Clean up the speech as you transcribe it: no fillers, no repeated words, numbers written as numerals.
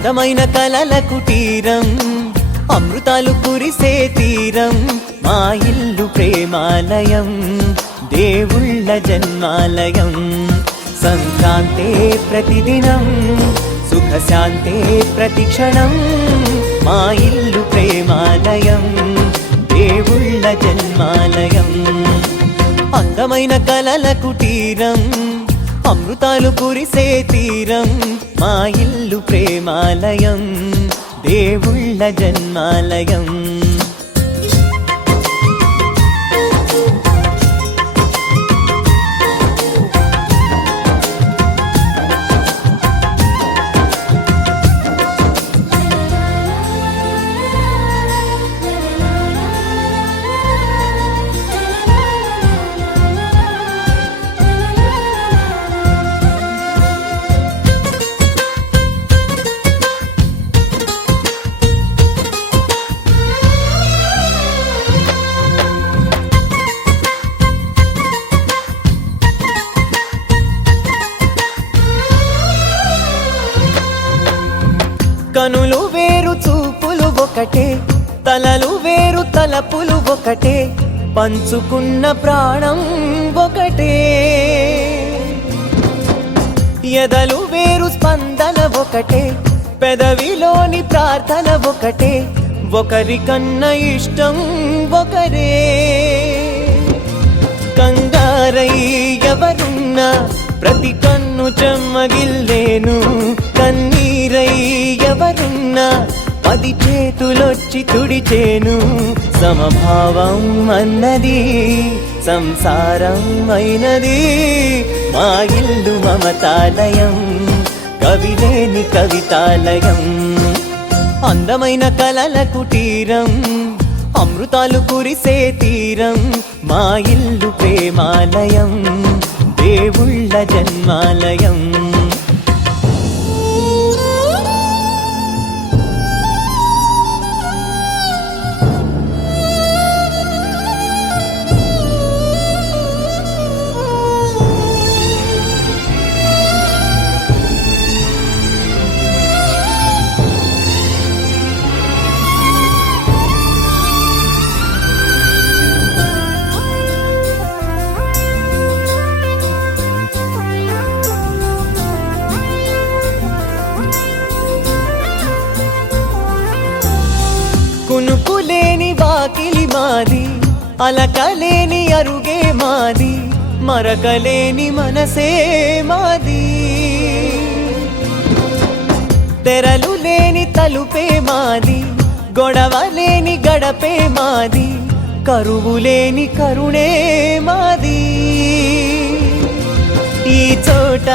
అందమైన కలల కుటీరం, అమృతాలు కురిసే తీరం, మా ఇల్లు ప్రేమాలయం, దేవుళ్ళ జన్మాలయం. సంక్రాంతే ప్రతిదినం, సుఖశాంతే ప్రతిక్షణం, మా ఇల్లు ప్రేమాలయం, దేవుళ్ళ జన్మాలయం. అందమైన కలల కుటీరం, అమృతాలు కురిసే తీరం, మా ఇల్లు ప్రేమాలయం, దేవుళ్ళ జన్మాలయం. కనులు వేరు చూపులు ఒకటే, తలలు వేరు తలపులు ఒకటే, పంచుకున్న ప్రాణం ఒకటే. ఎదలు వేరు స్పందన ఒకటే, పెదవిలోని ప్రార్థన ఒకటే, ఒకరికన్నా ఇష్టం ఒకరే. కంగారై ఎవరున్నా ప్రతి కన్ను చెమ్మగిల్లేను, కన్నీరై ఎవరున్నా 10 చేతులొచ్చి తుడిచేను. సమభావం అన్నది సంసారం అయినది, మా ఇల్లు మమతాలయం, కవిలేని కవితాలయం. అందమైన కలల కుటీరం, అమృతాలు కురిసే తీరం, మా ఇల్లు ప్రేమాలయం, దేవుళ్ళ జన్మాలయం. కునుకులేని వాకిలి మాది, అలకలేని అరుగే మాది, మరకలేని మనసే మాది. తెరలు లేని తలుపే మాది, గొడవ లేని గడపే మాది, కరువు లేని కరుణే మాది. ఈ చోట